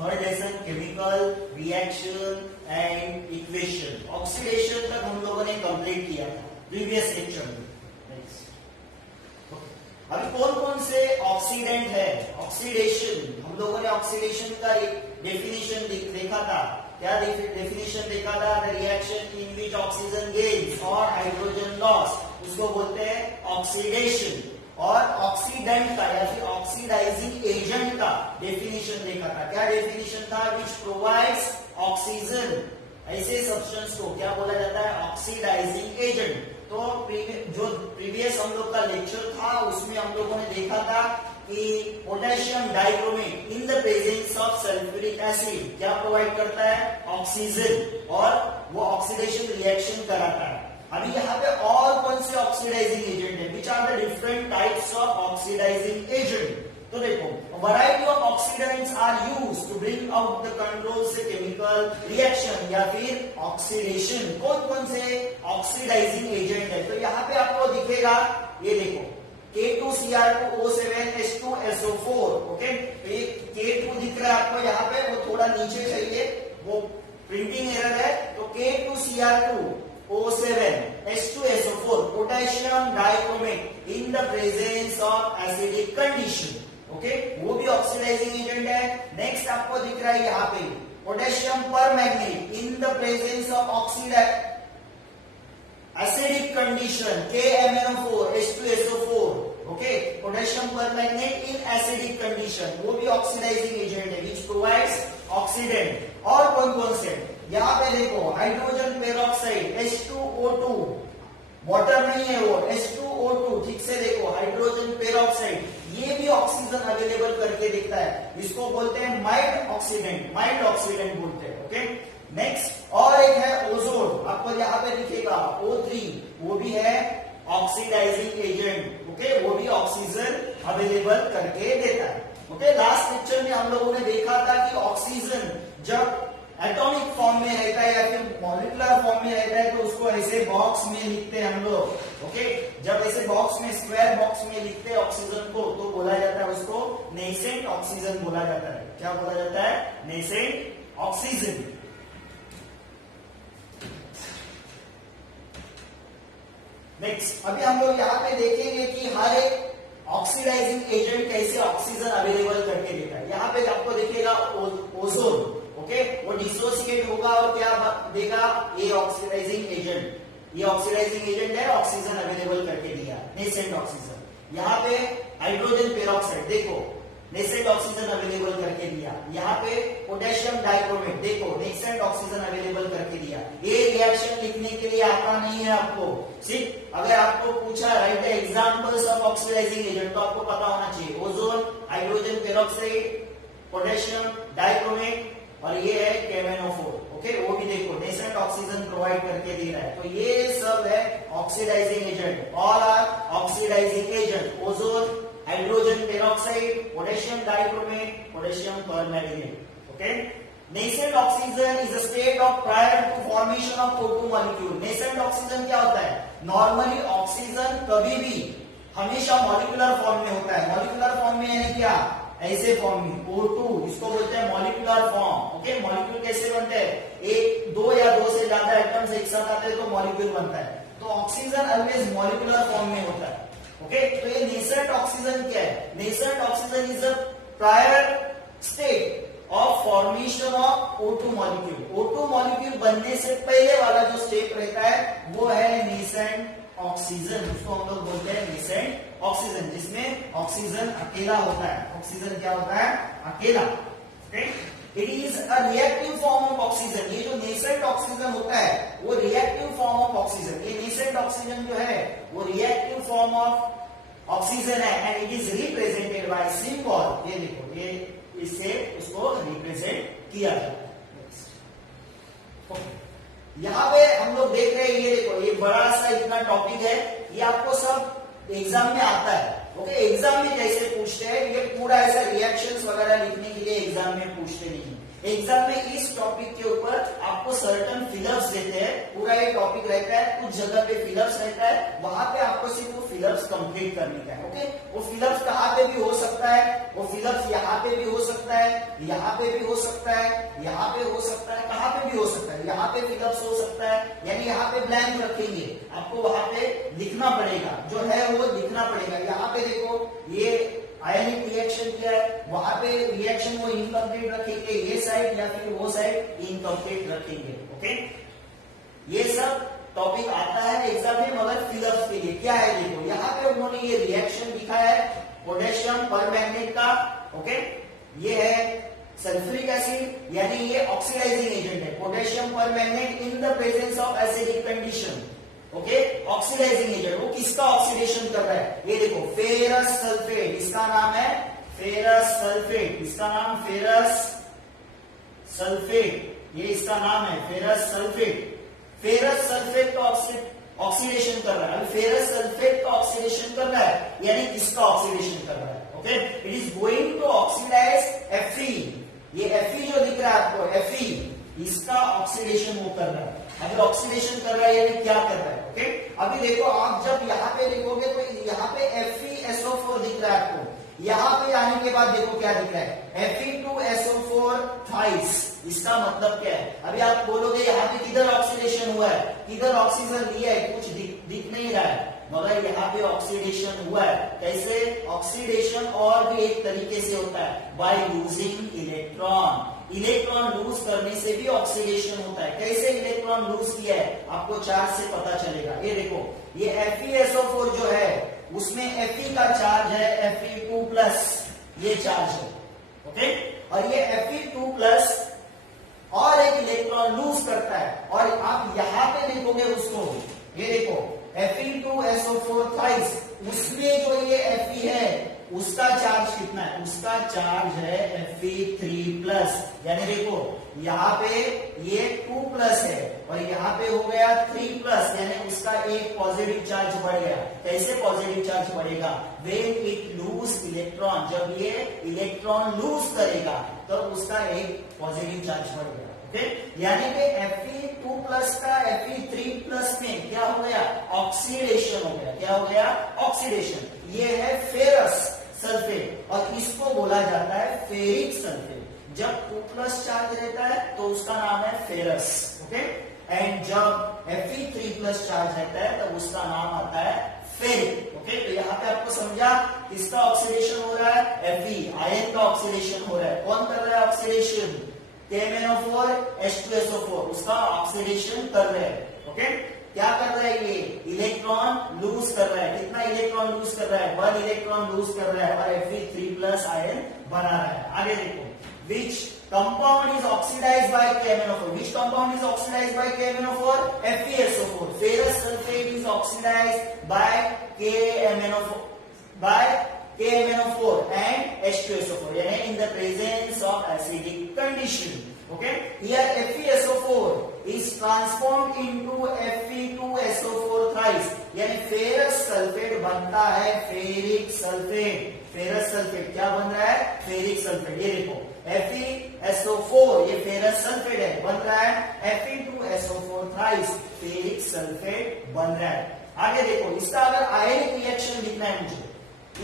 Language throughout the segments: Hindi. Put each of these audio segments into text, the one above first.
Third lesson chemical reaction and equation. Oxidation तक हम लोगों ने कंप्लीट किया था प्रीवियस लेक्चर में। अभी कौन कौन से ऑक्सीडेंट है? ऑक्सीडेशन, हम लोगों ने ऑक्सीडेशन का डेफिनेशन देखा था। क्या डेफिनेशन देखा था? The reaction in which oxygen gains और हाइड्रोजन लॉस, उसको बोलते हैं ऑक्सीडेशन। और ऑक्सीडेंट का या फिर ऑक्सीडाइजिंग एजेंट का डेफिनेशन देखा था। क्या डेफिनेशन था? विच प्रोवाइड्स ऑक्सीजन, ऐसे सब्सटेंस को क्या बोला जाता है? Oxidising agent. तो जो प्रीवियस हम लोग का लेक्चर था उसमें हम लोगों ने देखा था कि potassium dichromate in the presence of sulphuric acid क्या प्रोवाइड करता है? ऑक्सीजन, और वो ऑक्सीडेशन रिएक्शन कराता है। अभी यहाँ पे और कौन से ऑक्सीडाइजिंग एजेंट है? Which are the different types of oxidising agent? तो देखो, variety of oxidants are used to bring out the control से केमिकल रिएक्शन या फिर ऑक्सीडेशन। कौन कौन से ऑक्सीडाइजिंग एजेंट है? तो यहाँ पे आपको दिखेगा, ये देखो K2Cr2O7H2SO4। ओके, तो ये K2 दिख रहा है आपको यहाँ पे, वो थोड़ा नीचे चाहिए, वो प्रिंटिंग एरर है। तो K2Cr2O7H2SO4 potassium dichromate in the presence of acidic condition. Okay, वो भी ऑक्सीडाइजिंग एजेंट है। नेक्स्ट आपको दिख रहा है यहाँ पे potassium permanganate in the presence of acidic condition KMnO4H2SO4। Okay, potassium permanganate in acidic condition, वो भी ऑक्सीडाइजिंग एजेंट है विच प्रोवाइड्स ऑक्सीडेंट। और कौन कौन से? यहाँ पे देखो हाइड्रोजन पेरोक्साइड H2O2, वाटर नहीं है वो, H2O2, ठीक से देखो, हाइड्रोजन पेरोक्साइड, ये भी ऑक्सीजन अवेलेबल करके दिखता है। इसको बोलते हैं माइल्ड ऑक्सीडेंट, माइल्ड ऑक्सीडेंट बोलते हैं। ओके, नेक्स्ट और एक है ओजोन, आपको यहाँ पे दिखेगा O3, वो भी है ऑक्सीडाइजिंग एजेंट। ओके, वो भी ऑक्सीजन अवेलेबल करके देता है। ओके, लास्ट लेक्चर में हम लोगों ने देखा था कि ऑक्सीजन जब एटॉमिक फॉर्म में रहता है या फिर मॉलिक्यूलर फॉर्म में रहता है तो उसको ऐसे बॉक्स में लिखते हैं हम लोग। ओके, जब ऐसे बॉक्स में, स्क्वायर बॉक्स में लिखते हैं ऑक्सीजन को, तो बोला जाता है उसको नेसेंट ऑक्सीजन बोला जाता है। क्या बोला जाता है? Nascent oxygen. नेक्स्ट, अभी हम लोग यहाँ पे देखेंगे कि हर एक ऑक्सीडाइजिंग एजेंट कैसे ऑक्सीजन अवेलेबल करके देता है। यहाँ पे आपको दिखेगा ओजोन। ओके, वो डिसोसिएट होगा और क्या देगा? ये ऑक्सीडाइजिंग एजेंट, ये ऑक्सीडाइजिंग एजेंट है, ऑक्सीजन अवेलेबल करके दिया, नेसेंट ऑक्सीजन। यहाँ पे हाइड्रोजन पेरोक्साइड, देखो नेसेंट ऑक्सीजन अवेलेबल करके दिया। यहाँ पे पोटेशियम डाइक्रोमेट, देखो नेसेंट ऑक्सीजन अवेलेबल करके दिया। ये रिएक्शन लिखने के लिए आता नहीं है आपको, सिर्फ अगर आपको पूछा write examples of oxidising agent तो आपको पता होना चाहिए ozone, hydrogen peroxide, potassium dichromate, और ये है KMnO4। ओके, वो भी देखो नेसेंट ऑक्सीजन प्रोवाइड करके दे रहा है। तो ये सब है oxidising agent, all are oxidising agent. Ozone, hydrogen peroxide, potassium dichromate, potassium permanganate. Okay, nascent oxygen is a state of prior to formation of O2 molecule. Nascent oxygen क्या होता है? नॉर्मली ऑक्सीजन कभी भी हमेशा मॉलिक्यूलर फॉर्म में होता है। मॉलिक्यूलर फॉर्म में यानी क्या? ऐसे फॉर्म में O2, इसको बोलते हैं मॉलिक्यूलर फॉर्म। ओके, मॉलिक्यूल कैसे बनते हैं? एक, दो या दो से ज्यादा एटम्स एक साथ आते हैं तो मॉलिक्यूल बनता है। तो ऑक्सीजन ऑलवेज मॉलिक्यूलर फॉर्म में होता है। ओके, तो ये नेसेंट ऑक्सीजन क्या है? Nascent oxygen is a prior state of formation of O2 molecule. O2 molecule बनने से पहले वाला जो स्टेप रहता है वो है नेसेंट ऑक्सीजन, उसको हम लोग बोलते हैं नेसेंट ऑक्सीजन, जिसमें ऑक्सीजन अकेला होता है। ऑक्सीजन क्या होता है? अकेला। It is a reactive form of oxygen. ये जो नेसेंट ऑक्सीजन होता है वो रिएक्टिव फॉर्म ऑफ ऑक्सीजन, ये नेसेंट ऑक्सीजन जो है वो रिएक्टिव फॉर्म ऑफ ऑक्सीजन है and it is represented by symbol. ये देखो, ये इससे उसको रिप्रेजेंट किया जाता है। यहाँ पे हम लोग देख रहे हैं, ये देखो, ये बड़ा सा इतना टॉपिक है, ये आपको सब एग्जाम में आता है। ओके, एग्जाम में कैसे पूछते हैं, ये पूरा ऐसा रिएक्शंस वगैरह लिखने के लिए एग्जाम में पूछते नहीं। एग्जाम में इस टॉपिक के ऊपर आपको सर्टन फिलअप्स देते हैं, पूरा ये टॉपिक रहता है, कुछ जगह पे फिलअप्स रहता है, वहां पे आपको सिर्फ वो फिलअप्स कंप्लीट करने का है। ओके, वो फिलअप्स कहाँ पे भी हो सकता है, वो फिलअप्स यहाँ पे भी हो सकता है, यहाँ पे भी हो सकता है, यहाँ पे हो सकता है, कहाँ पे भी हो सकता है, यहाँ पे फिलअप्स हो सकता है, यानी यहाँ पे ब्लैंक रखेंगे, आपको वहां पे लिखना पड़ेगा, जो है वो लिखना पड़ेगा। यहाँ पे देखो ये आयनिक रिएक्शन किया है, वहां पे रिएक्शन वो इनकम्प्लीट रखेंगे, ये साइड या फिर वो साइड इनकम्प्लीट रखेंगे। ओके, ये सब टॉपिक आता है एग्जाम में, मगर फिलअप्स के लिए क्या है देखो, यहाँ पे उन्होंने ये रिएक्शन दिखाया है पोटेशियम परमैंगनेट का। ओके, ये है सल्फ्यूरिक एसिड, यानी ये ऑक्सीडाइजिंग एजेंट है, potassium permanganate in the presence of acidic condition. Okay, oxidising agent, वो किसका ऑक्सीडेशन कर रहा है, ये देखो फेरस सल्फेट, इसका नाम है फेरस सल्फेट, इसका नाम फेरस सल्फेट, ये इसका नाम है फेरस सल्फेट। फेरस सल्फेट का ऑक्सीडेशन कर रहा है, फेरस सल्फेट का ऑक्सीडेशन कर रहा है, यानी किसका ऑक्सीडेशन कर रहा है। Okay, it is going to oxidise Fe, ये Fe जो दिख रहा है आपको, Fe, इसका ऑक्सीडेशन वो कर रहा है। अगर ऑक्सीडेशन कर रहा है यानी क्या कर रहा है। ओके, अभी देखो आप जब यहाँ पे देखोगे तो यहाँ पे FeSO4 दिख रहा है आपको, यहाँ पे आने के बाद देखो क्या दिख रहा है, Fe2SO4 थ्राइस, इसका मतलब क्या है। अभी आप बोलोगे यहाँ पे किधर ऑक्सीडेशन हुआ है, किधर ऑक्सीजन लिया है, कुछ दिख नहीं रहा है, मगर यहाँ पे ऑक्सीडेशन हुआ है। कैसे ऑक्सीडेशन, और भी एक तरीके से होता है, by losing electron, electron lose करने से भी ऑक्सीडेशन होता है। कैसे इलेक्ट्रॉन लूज किया है आपको चार्ज से पता चलेगा। ये देखो ये FeSO4 जो है उसमें Fe का चार्ज है Fe2+, ये चार्ज है। ओके, और ये Fe2+ और एक इलेक्ट्रॉन लूज करता है, और आप यहाँ पे देखोगे उसको, ये देखो Fe2SO4 थ्राइस, उसमें जो ये Fe है उसका चार्ज कितना है, उसका चार्ज है Fe3+, यानी देखो यहाँ पे ये 2+ है और यहाँ पे हो गया 3+, यानी उसका एक पॉजिटिव चार्ज बढ़ गया। कैसे पॉजिटिव चार्ज बढ़ेगा, व्हेन इट लूज इलेक्ट्रॉन, जब ये इलेक्ट्रॉन लूज करेगा तो उसका एक पॉजिटिव चार्ज बढ़ गया। ओके, यानी कि Fe2+ का Fe3+ में क्या हो गया, ऑक्सीडेशन हो गया। क्या हो गया, ऑक्सीडेशन। ये है फेरस सल्फेट, और इसको बोला जाता है फेरिक सल्फेट। जब 2+ चार्ज रहता है तो उसका नाम है फेरस। ओके, एंड जब Fe3+ चार्ज रहता है तो उसका नाम आता है फेरिक। ओके, तो यहाँ पे आपको समझा किसका ऑक्सीडेशन हो रहा है, Fe, आयन का ऑक्सीडेशन हो रहा है। कौन कर रहा है ऑक्सीडेशन, KMnO4 H2SO4, उसका ऑक्सीडेशन कर रहे हैं। ओके, क्या कर रहा है, ये इलेक्ट्रॉन लूज कर रहा है। कितना इलेक्ट्रॉन लूज कर रहा है, 1 इलेक्ट्रॉन लूज कर रहा है, और Fe3+ आयन बना रहा है। आगे देखो, which compound is oxidized by KMnO4, which compound is oxidized by KMnO4, FeSO4, ferrous sulfate is oxidized by KMnO4 and H2SO4, यानी in the presence of acidic condition. Okay, here FeSO4 is transformed into Fe2SO4 thrice, यानी फेरस सल्फेट बनता है फेरिक सल्फेट। फेरस सल्फेट क्या बन रहा है, फेरिक सल्फेट। ये देखो FeSO4 ये फेरस सल्फेट है, बन रहा है Fe2SO4 थ्राइस, फेरिक सल्फेट बन रहा है। आगे देखो, इसका अगर आयनिक रिएक्शन लिखना है मुझे,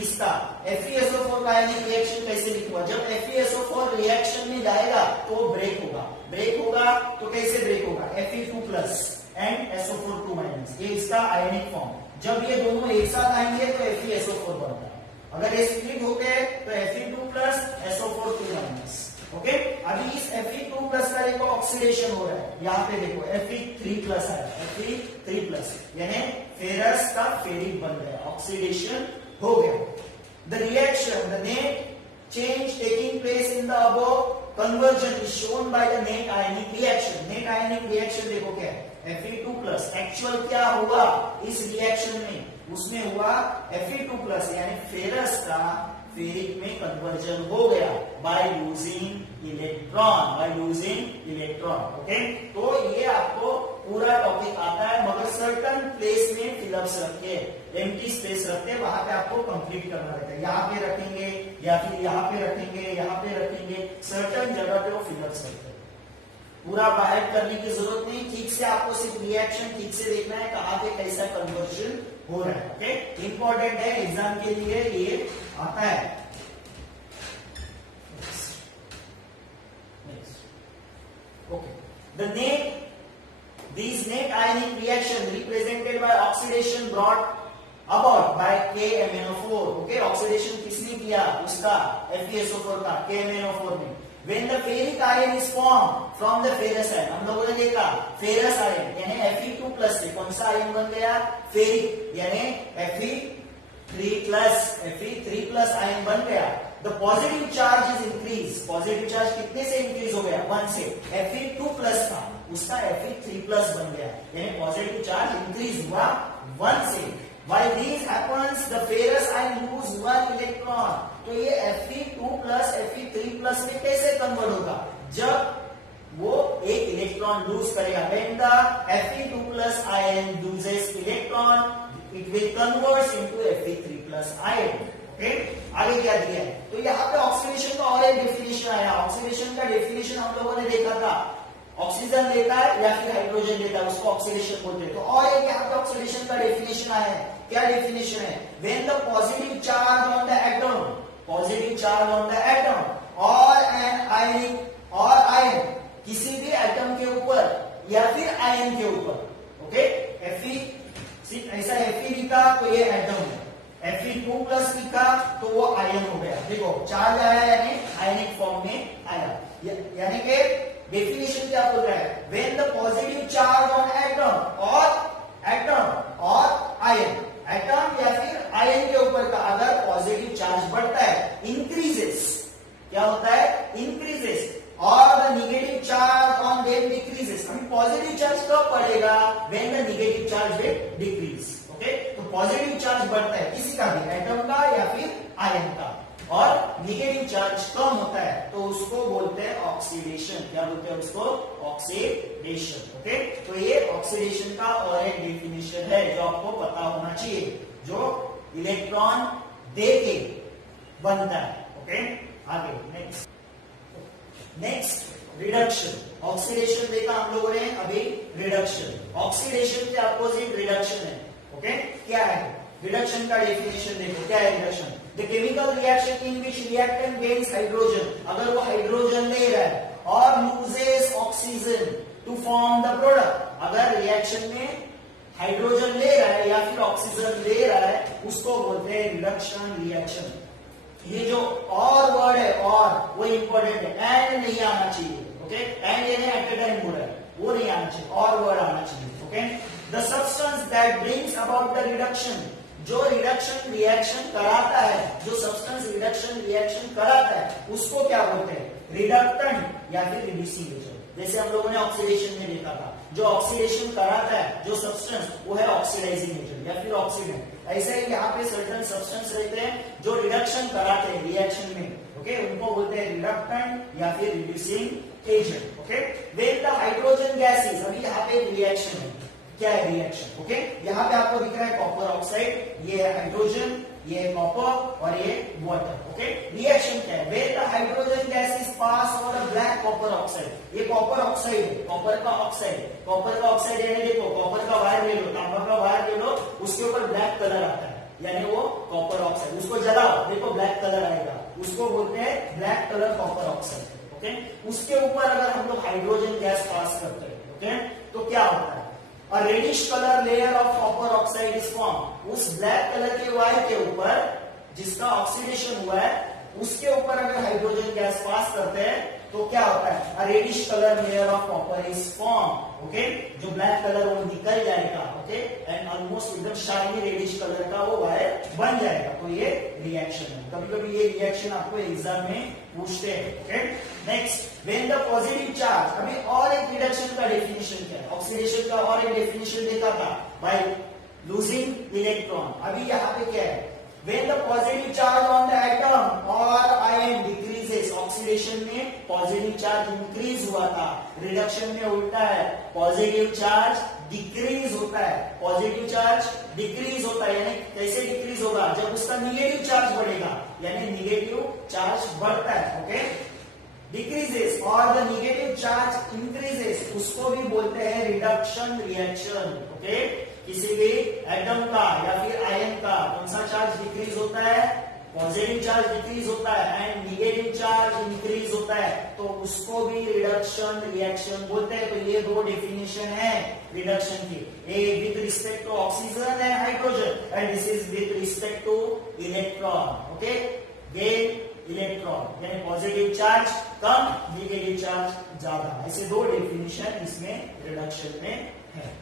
इसका FeSO4 का आयनिक रिएक्शन कैसे लिखूंगा, जब FeSO4 रिएक्शन में जाएगा तो ब्रेक होगा। ब्रेक होगा तो कैसे ब्रेक होगा, Fe2+ एंड SO4 ये इसका आयनिक फॉर्म। जब ये दोनों एक साथ आएंगे तो FeSO4 बनता है। अगर ये स्प्लिट हो गए तो Fe2+ SO4 ओके, अभी इस Fe2+ का देखो ऑक्सीडेशन हो रहा है। यहाँ पे देखो Fe3+ है, Fe3+, यानी फेरस का फेरिक बन गया, ऑक्सीडेशन हो गया। The reaction, the net change taking place in the above conversion is shown by the net ionic reaction. Net ionic reaction देखो क्या है, Fe2+, एक्चुअल क्या हुआ इस रिएक्शन में, उसमें हुआ Fe2+, यानी फेरस का फेरिक में कन्वर्जन हो गया बाय लूजिंग इलेक्ट्रॉन। ओके, तो ये आपको पूरा टॉपिक आता है, मगर सर्टन प्लेस में फिलअप्स रखे, एम्प्टी स्पेस रखते हैं, वहां पे आपको कंप्लीट करना रहता है। यहाँ पे रखेंगे या फिर यहाँ पे रखेंगे, यहाँ पे रखेंगे, सर्टन जगह पे वो फिलअप्स रखते हैं। पूरा बाहर करने की जरूरत नहीं, ठीक से आपको सिर्फ रिएक्शन ठीक से देखना है, कहाँ पे कैसा कन्वर्जन हो रहा है। ओके, इंपॉर्टेंट है, एग्जाम के लिए ये आता है। Okay, these net ionic reaction represented by oxidation brought about by KMnO4. Okay, oxidation किसने किया? उसका FeSO4 का KMnO4 में। When the ferric ion is formed from the ferrous ion, हम लोगों ने देखा ferrous ion यानी Fe2+ से कौन सा आयन बन गया? फेरिक यानी Fe3+ आयन बन गया। The positive charge is increased, positive charge कितने से इंक्रीज हो गया? 1 से। Fe2+ था, उसका Fe3+ बन गया, यानी पॉजिटिव चार्ज इंक्रीज हुआ 1 से। While this happens, the ferrous ion lose 1 electron. तो ये Fe2+ Fe3+ में कैसे कन्वर्ट होगा? जब वो एक इलेक्ट्रॉन लूज करेगा। When the Fe2+ ion loses electron, it will convert into Fe3+ ion. Okay, आगे क्या दिया है? तो यहाँ पे ऑक्सीडेशन का और एक डेफिनेशन आया। ऑक्सीडेशन का डेफिनेशन हम लोगों ने देखा था, ऑक्सीजन लेता है या फिर हाइड्रोजन लेता है, उसको ऑक्सीडेशन बोलते हैं। तो और एक यहाँ पे ऑक्सीडेशन का डेफिनेशन आया है। क्या डेफिनेशन है? When the positive charge on the atom और एन आयन किसी भी एटम के ऊपर या फिर आयन के ऊपर, ओके, ऐसा Fe लिखा तो ये एटम है, Fe2+ लिखा तो वो आयन हो गया। देखो चार्ज आया यानी आयनिक फॉर्म में आया, यानी कि डेफिनेशन क्या बोल रहा है? When the positive charge on atom और आयन, एटम या फिर आयन के ऊपर का अगर पॉजिटिव चार्ज बढ़ता है, इंक्रीजेस, क्या होता है? इंक्रीजेस, और the negative charge on them decreases. Positive charge कब बढ़ेगा? When the negative charge will decrease. Okay, तो पॉजिटिव चार्ज बढ़ता है किसी का भी, एटम का या फिर आयन का, और नेगेटिव चार्ज कम होता है तो उसको बोलते हैं ऑक्सीडेशन। क्या बोलते हैं उसको? ऑक्सीडेशन। ओके, तो ये ऑक्सीडेशन का और एक डेफिनेशन है जो आपको पता होना चाहिए, जो इलेक्ट्रॉन दे के बनता है। ओके, आगे नेक्स्ट रिडक्शन। ऑक्सीडेशन देखा हम लोगों ने, अभी रिडक्शन। ऑक्सीडेशन के अपोजिट रिडक्शन है। ओके, क्या है रिडक्शन का डेफिनेशन? देखो क्या है reduction? The chemical reaction in which reactant gains hydrogen, अगर वो हाइड्रोजन ले रहा है और loses oxygen to form the product, अगर रिएक्शन में हाइड्रोजन ले रहा है या फिर ऑक्सीजन ले रहा है, उसको बोलते हैं रिडक्शन रिएक्शन। ये जो और वर्ड है, और वो इंपॉर्टेंट है, एंड नहीं आना चाहिए। ओके, एंड यानी एट ए टाइम बोल रहा है, वो नहीं आना चाहिए, और वर्ड आना चाहिए। Okay, the substance that brings about the reduction, जो रिडक्शन रिएक्शन कराता है, जो सब्सटेंस रिडक्शन रिएक्शन कराता है, उसको क्या बोलते हैं? रिडक्टेंट या फिर रिड्यूसिंग एजेंट। जैसे हम लोगों ने ऑक्सीडेशन में देखा था, जो ऑक्सीडेशन कराता है जो सब्सटेंस, वो है ऑक्सीडाइजिंग एजेंट या फिर ऑक्सीडेंट। ऐसे ही यहाँ पे सर्टेन सब्सटेंस रहते हैं जो रिडक्शन कराते हैं रिएक्शन में, ओके, उनको बोलते हैं रिडक्टेंट या फिर reducing agent. Okay, when the hydrogen gases, अभी यहाँ पे रिएक्शन है, क्या है रिएक्शन? ओके, यहाँ पे आपको दिख रहा है कॉपर ऑक्साइड, ये है हाइड्रोजन, ये है कॉपर और ये वाटर। ओके, रिएक्शन क्या है? When the hydrogen gas is pass over a black copper oxide, ये कॉपर ऑक्साइड है, कॉपर का ऑक्साइड यानी देखो कॉपर का वायर ले लो, तांबा का वायर ले लो, उसके ऊपर ब्लैक कलर आता है, यानी वो कॉपर ऑक्साइड। उसको जलाओ, देखो ब्लैक कलर आएगा, उसको बोलते हैं black colour copper oxide. Okay, उसके ऊपर अगर हम लोग हाइड्रोजन गैस पास करते हैं, ओके, तो क्या होता है? A reddish color layer of copper oxide is formed. उस ब्लैक कलर के वायर के ऊपर जिसका ऑक्सीडेशन हुआ है, उसके ऊपर अगर हाइड्रोजन गैस पास करते हैं तो क्या होता है? A reddish color layer of copper is formed. Okay, जो ब्लैक कलर वो निकल जाएगा, ओके, एंड ऑलमोस्ट एकदम शाइनी रेडिश कलर का वो वायर बन जाएगा। तो ये रिएक्शन है, कभी कभी ये रिएक्शन आपको एग्जाम में पूछते हैं। Okay, next, when the positive charge, अभी और एक रिडक्शन का डेफिनेशन क्या है? ऑक्सीडेशन का और एक डेफिनेशन देखा था, बाय लूजिंग इलेक्ट्रॉन। अभी यहाँ पे क्या है? When the positive charge on the atom or ion decreases, oxidation में पॉजिटिव चार्ज इंक्रीज हुआ था, रिडक्शन में उल्टा है, पॉजिटिव चार्ज डिक्रीज होता है, पॉजिटिव चार्ज डिक्रीज होता है, यानी कैसे डिक्रीज होगा, जब उसका निगेटिव चार्ज बढ़ेगा, यानी निगेटिव चार्ज बढ़ता है, ओके, डिक्रीजेस और द निगेटिव चार्ज इंक्रीजेस, उसको भी बोलते हैं रिडक्शन रिएक्शन, ओके। किसी भी एटम का या फिर आयन का कौन सा चार्ज डिक्रीज होता है, पॉजिटिव चार्ज डिक्रीज होता है एंड निगेटिव चार्ज इंक्रीज होता है, तो उसको भी रिडक्शन रिएक्शन बोलते हैं। तो ये दो डेफिनेशन है रिडक्शन की, a with respect to oxygen and hydrogen and this is with respect to electron, okay, gain electron, यानी पॉजिटिव चार्ज कम, निगेटिव चार्ज ज्यादा, ऐसे दो डेफिनेशन इसमें रिडक्शन में है।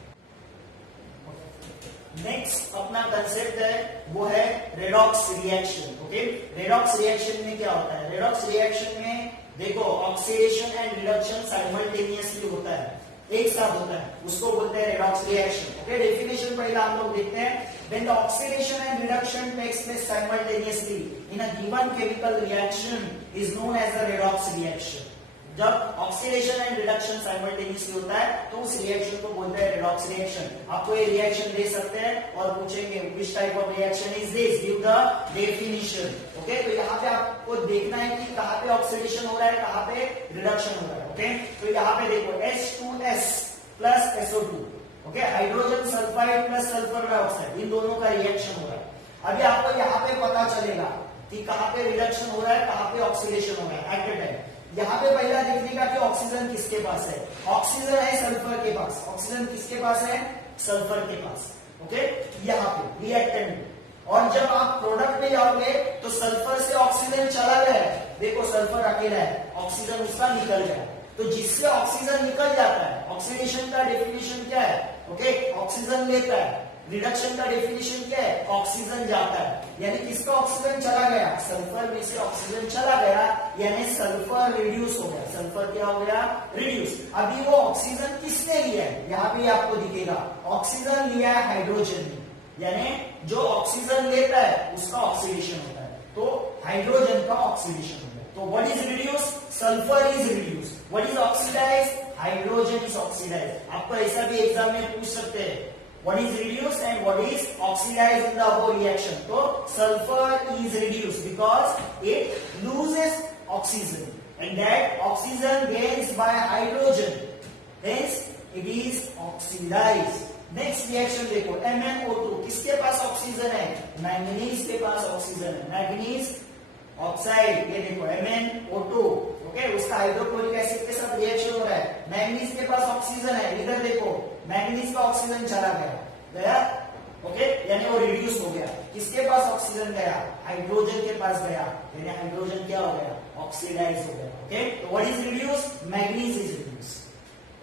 नेक्स्ट अपना कंसेप्ट है वो है redox reaction, okay. Redox reaction में क्या होता है, रेडॉक्स रिएक्शन में देखो ऑक्सीडेशन एंड रिडक्शन साइमल्टेनियसली होता है, एक साथ होता है, उसको बोलते हैं रेडॉक्स रिएक्शन, ओके। डेफिनेशन पहले हम लोग देखते हैं, when the oxidation and reduction takes place simultaneously in a given chemical reaction is known as the redox reaction। जब ऑक्सीडेशन एंड रिडक्शन साइमल्टेनियसली होता है तो उस रिएक्शन को बोलते हैं रेडॉक्स रिएक्शन। आपको ये रिएक्शन दे सकते हैं और पूछेंगे which type of reaction is this, give the definition, okay. तो यहाँ पे आपको देखना है कि कहाँ पे ऑक्सीडेशन हो रहा है, कहाँ पे रिडक्शन हो रहा है, ओके। तो यहाँ पे देखो H2S plus SO2, okay, hydrogen sulphide plus sulphur dioxide, इन दोनों का रिएक्शन हो रहा है। अभी आपको यहाँ पे पता चलेगा कि कहाँ पे रिडक्शन हो रहा है, कहाँ पे ऑक्सीडेशन हो रहा है एट द टाइम। यहाँ पे पहला देखने का कि ऑक्सीजन किसके पास है, ऑक्सीजन है सल्फर के पास, ऑक्सीजन किसके पास है, सल्फर के पास, ओके, यहाँ पे रिएक्टेंट में। और जब आप प्रोडक्ट में जाओगे तो सल्फर से ऑक्सीजन चला गया है, देखो सल्फर अकेला है, ऑक्सीजन उसका निकल गया, तो जिससे ऑक्सीजन निकल जाता है, ऑक्सीडेशन का डेफिनेशन क्या है, ओके, ऑक्सीजन लेता है, रिडक्शन का डेफिनेशन क्या है, ऑक्सीजन जाता है, यानी किसका ऑक्सीजन चला गया, सल्फर में से ऑक्सीजन चला गया, यानी सल्फर रिड्यूस हो गया, सल्फर क्या हो गया, रिड्यूस। अभी वो ऑक्सीजन किसने लिया है, यहाँ पे आपको दिखेगा ऑक्सीजन लिया है हाइड्रोजन ने, यानी जो ऑक्सीजन लेता है उसका ऑक्सीडेशन होता है, तो हाइड्रोजन का ऑक्सीडेशन होता है। तो what is reduce, sulphur is reduce, what is oxidise, hydrogen is oxidise. आपको ऐसा भी एग्जाम में पूछ सकते हैं, what is reduced and what is oxidized in the above reaction, so sulfur is reduced because it loses oxygen and that oxygen gains by hydrogen, hence it is oxidized। Next reaction देखो MnO2, किसके पास ऑक्सीजन है, मैंगनीज के पास ऑक्सीजन है, मैंगनीज ऑक्साइड, ये देखो MnO2, ओके, उसका हाइड्रोक्लोरिक एसिड के साथ रिएक्शन हो रहा है, मैंगनीज के पास ऑक्सीजन है, इधर देखो मैंगनीज का ऑक्सीजन चला गया, ओके, यानी वो रिड्यूस हो गया, किसके पास ऑक्सीजन गया, हाइड्रोजन के पास गया, यानी हाइड्रोजन क्या हो गया, ऑक्सीडाइज हो गया, ओके। तो what is reduce, manganese is reduce,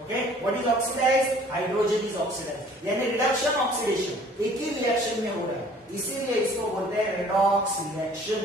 okay, what is oxidise, hydrogen is oxidise, यानी रिडक्शन ऑक्सीडेशन एक ही रिएक्शन में हो रहा है, इसीलिए इसको बोलते हैं रेडॉक्स रिएक्शन।